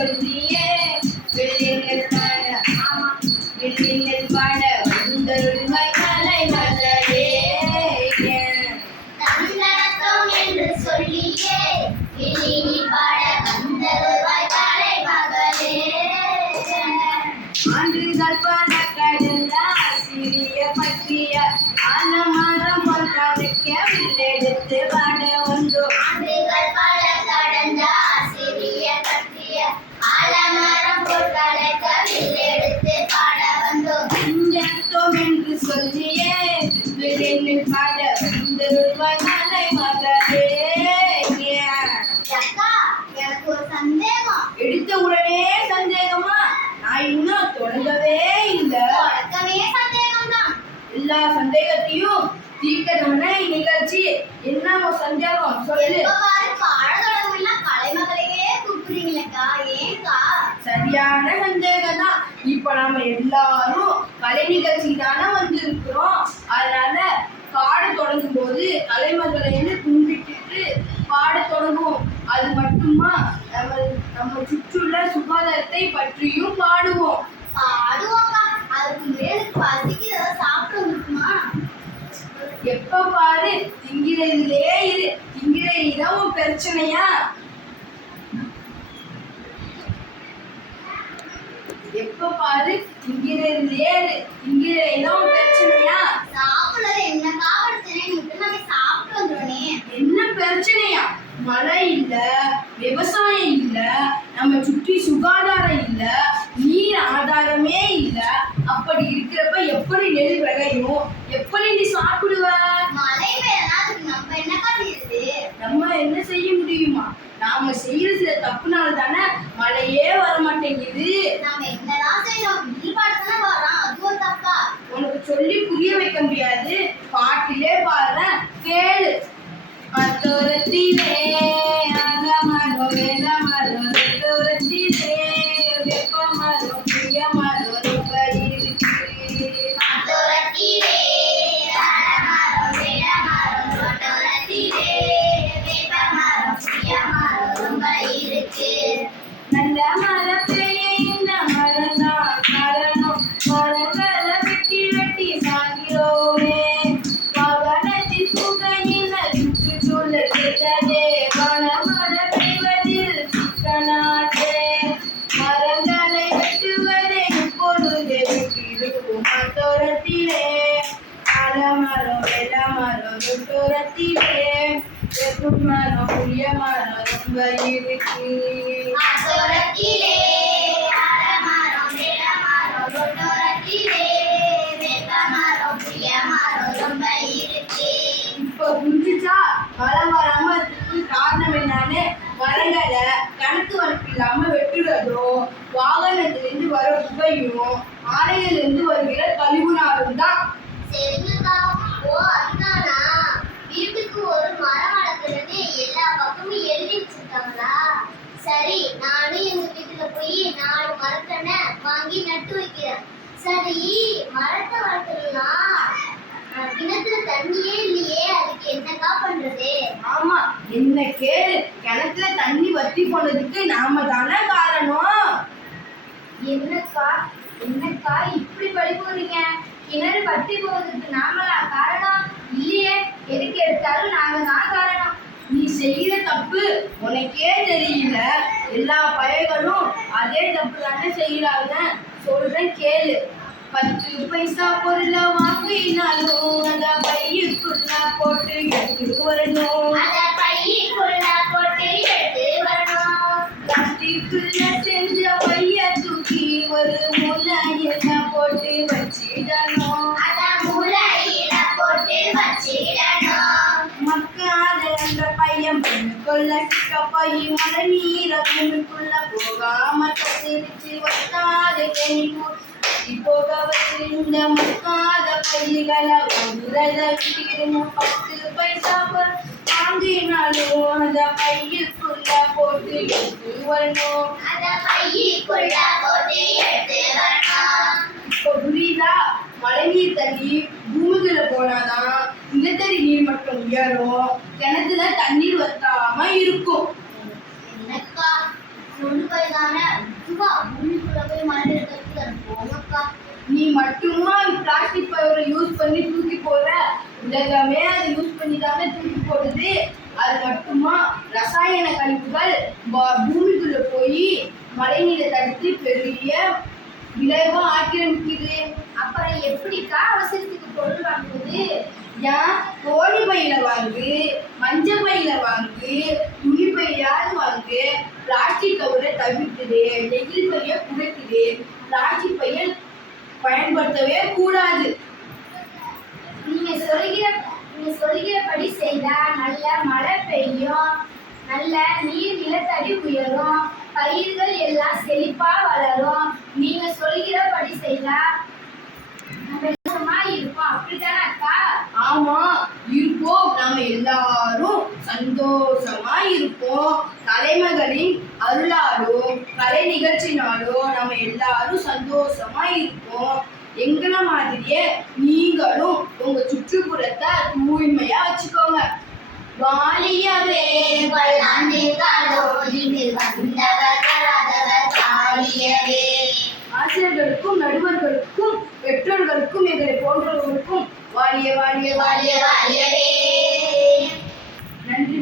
சொல்லியே வெள்ளிங்கள் பாட வெள்ளிங்கள் பாட வந்தருள்வாய் கலை மகளே தமிழகம் என்று சொல்லியே வெள்ளினி பாட வந்தருள்வாய் கலை மகளே ஆண்டுகள் பல கடந்த சிறிய பற்றிய ஆலமரம் ஒன்றாக வில்லெடுத்து பாட ஒன்று ஆண்டுகள் பல கடந்த சிறிய பற்றிய ஆலமரம் பொற்களைக்க வில்லெடுத்து பாட வந்தோம் இஞ்சத்தோம் என்று சொல்லியே வில்லில் பாட வந்தருள்வாய் கலை மகளே அக்கா எனக்கு ஒரு சந்தேகம் எடுத்த உடனே சந்தேகமா? நான் இன்னும் தொடங்கவே இல்லை. தொடக்கமே சந்தேகம்தான் எல்லா சந்தேகத்தையும் தீர்க்கணும்னா நிகழ்ச்சி என்ன சந்தேகம் சொல்லு. எப்ப பாரு பாட தொடங்கலாம் கலைமகளையே கூப்பிடுறீங்களேக்கா ஏன்க்கா சரியான சந்தேகம் தான். இப்ப நாம எல்லாரும் கலை நிகழ்ச்சி தானே வந்திருக்கிறோம். அதனால பாட தொடங்கும் போது கலைமகளைன்னு கும்பிட்டு பாட தொடங்குவோம். அது மட்டுமா நம்ம சுற்றுள்ள சுகாதாரத்தை பற்றியும் பாடுவோம். பாடுவோம்க்கா அதுக்கு மேல பசிக்கு சாப்பிட முடியுமா? எப்ப பாரு திங்கிறதுலே இரு. திங்கிறதுதான் உன் பிரச்சனையா? எப்ப பாரு திங்கிறதுலே இரு. திங்கிறதுதான் உன் பிரச்சனையா? சாப்பிடறது என்னக்கா பிரச்சனை? நீங்க நம்ம சாப்பிட்டு வந்துடுறோனே. என்ன பிரச்சனையா? மழை இல்ல, விவசாயம் இல்ல, நம்ம சுற்றி சுகாதாரம் இல்ல, நீர் ஆதாரமே இல்ல. அப்படி இருக்கிறப்ப எப்படி நெல் விளையும்? எப்படி நீ சாப்பிடுவ? மழை பெய்யனா அதுக்கு நம்ம என்னக்கா செய்யுது? நம்ம என்ன செய்ய முடியுமா? நாம செய்யற சில தப்புனால தானே மழையே வர மாட்டேங்குது. நம்ம என்னதான் செய்யறோம்? நீ பாட்டுதானே வரோம், அது ஒரு தப்பா? உனக்கு சொல்லி புரிய வைக்க முடியாது. பாட்டிலே பாரு, கேளு. அத்தோரத்திலே அகமரோ வேதமரோ தோரத்திலே வெப்பமரோ புயமரோ ரொம்ப இருக்கு. தோரத்திலே அலமரம் விளமரம் தோரத்திலே வேப்பமரம் புளியமரம் ரொம்ப இருக்கு. நல்ல மழை பெய்ய இந்த மரம் தான் காரணம். மரங்களை வெட்டி வெட்டி சாகிறோமே. வாகனத்தின் புகையில சுற்றுச்சூழல் கெட்டதே. கனமழை பெய்வதில் சிக்கனாதே. மரங்களை வெட்டுவதை இப்பொழுது வெட்டிடுவோம். தோரத்திலே அலமரம் வெள்ளமரம் தோரத்திலே வெப்பமரம் புளியமரம் ரொம்ப இருக்கு. தோரத்திலே அலமரம் விளமரம் தோரத்திலே வேப்பமரம் புளியமரம் ரொம்ப இருக்கு. இப்ப புரிஞ்சுச்சா மழை வராம இருக்கிறதுக்கு காரணம் என்னன்னு? மரங்களை கணக்கு வழக்கு இல்லாம வெட்டுறதும், வாகனத்திலிருந்து வர புகையும், ஆலையிலிருந்து வருகிற கழிவுனாலும் தான். சரிங்கக்கா. ஓ அதுதானா? வீட்டுக்கு ஒரு மரம் வளர்க்கறது எல்லா பக்கமும் எழுதி வச்சிருக்காங்களா? சரி நானும் எங்க வீட்டுல போய் 4 மரக்கண்ணை வாங்கி நட்டு வைக்கிறேன். சரி மரத்தை வளர்க்கணும்னா கிணத்துல தண்ணியே இல்லையே, அதுக்கு என்னக்கா பண்றது? ஆமா, என்ன கேளு. கிணத்துல தண்ணி வத்தி போனதுக்கு நாம தானே காரணம். என்னக்கா என்னக்கா இப்படி பழி போறீங்க? கிணறு வத்தி போவதுக்கு நாமளா காரணம்? இல்லையே, எதுக்கு எடுத்தாலும் நாங்க தான் காரணம். நீ செய்யற தப்பு உனக்கே தெரியல. எல்லா பயர்களும் அதே தப்பு தானே செய்யறாங்க. சொல்றேன் கேளு. 10 பைசா பொருளை வாங்கினாலும் அந்த பையுக்குள்ள போட்டு எடுத்து வரணும். அத பைக்குள்ள போட்டு எடுத்து வரணும். பிளாஸ்டிக்குள்ள செஞ்ச பைய தூக்கி ஒரு மூலையில போட்டு வச்சிடணும். அத மூலையில போட்டு வச்சிடணும். மக்காத அந்த பையன் பெண்ணுக்குள்ள சிக்க பை மழை நீர பூமிக்குள்ள போகாம கசிரிச்சு வத்தாத கனிப்பு போக வச்சிருந்த மக்காத பைகளை ஒரு வீடும் 10 பைசா வாங்கினாலும் அந்த பையுக்குள்ள போட்டு எடுத்து வரணும். அத பைக்குள்ள போட்டு எடுத்து வரணும். இப்ப புரியுதா? மழைநீர் தண்ணி பூமிக்குள்ள போனாதான் நிலத்தடி நீர் மட்டம் உயரும். கிணத்துல தண்ணீர் வத்தாம இருக்கும். என்னக்கா நுண்பை தானே இதுவா பூமிக்குள்ள போய் மழை எடுக்கிறது போங்கக்கா. நீ மட்டுமா பிளாஸ்டிக் பவுடரை யூஸ் பண்ணி தூக்கி போடுற? உலகமே அதை யூஸ் பண்ணி தானே தூக்கி போடுது. அது மட்டுமா ரசாயன கழிவுகள் பூமிக்குள்ள போய் மழை நீரை தடுத்து பெரிய விளைவா ஆக்கிரமிக்குது. அப்புறம் எப்படிக்கா அவசரத்துக்கு பொருள் வாங்குவது? ஏன் கோழி பையில வாங்கு, மஞ்சள் பையில வாங்கு, துணி பையாவது வாங்கு. பிளாஸ்டிக் கவரை தவிர்க்குது, நெகிழ் பைய குறைக்குது. பிளாஸ்டிக் பையை பயன்படுத்தவே கூடாது. நீங்க சொல்கிறபடி செய்தா நல்ல மழை பெய்யும், நல்ல நீர் நிலத்தடி உயரும், பயிர்கள் எல்லாம் செழிப்பா வளரும். நீங்க சொல்கிறபடி செய்தா நம்ம சந்தோஷமா இருப்போம். அப்படித்தானே அக்கா? ஆமா, இருப்போம். நாம எல்லாரும் சந்தோஷமா இருப்போம். கலைமகளின் அருளாலும் கலை நிகழ்ச்சினாலும் நம்ம எல்லாரும் சந்தோஷமா இருப்போம். எங்கள மாதிரியே நீங்களும் உங்க சுற்றுப்புறத்தை தூய்மையா வச்சுக்கோங்க. வாலியவே பல்லாண்டு காலோடிந்து வந்தவர் வராதவர் வாலியவே. ஆசிரியர்களுக்கும் நடுவர்களுக்கும் பெற்றோர்களுக்கும் எங்களை போன்றவர்களுக்கும் வாலிய வாலிய வாலிய வாலியவே. நன்றி.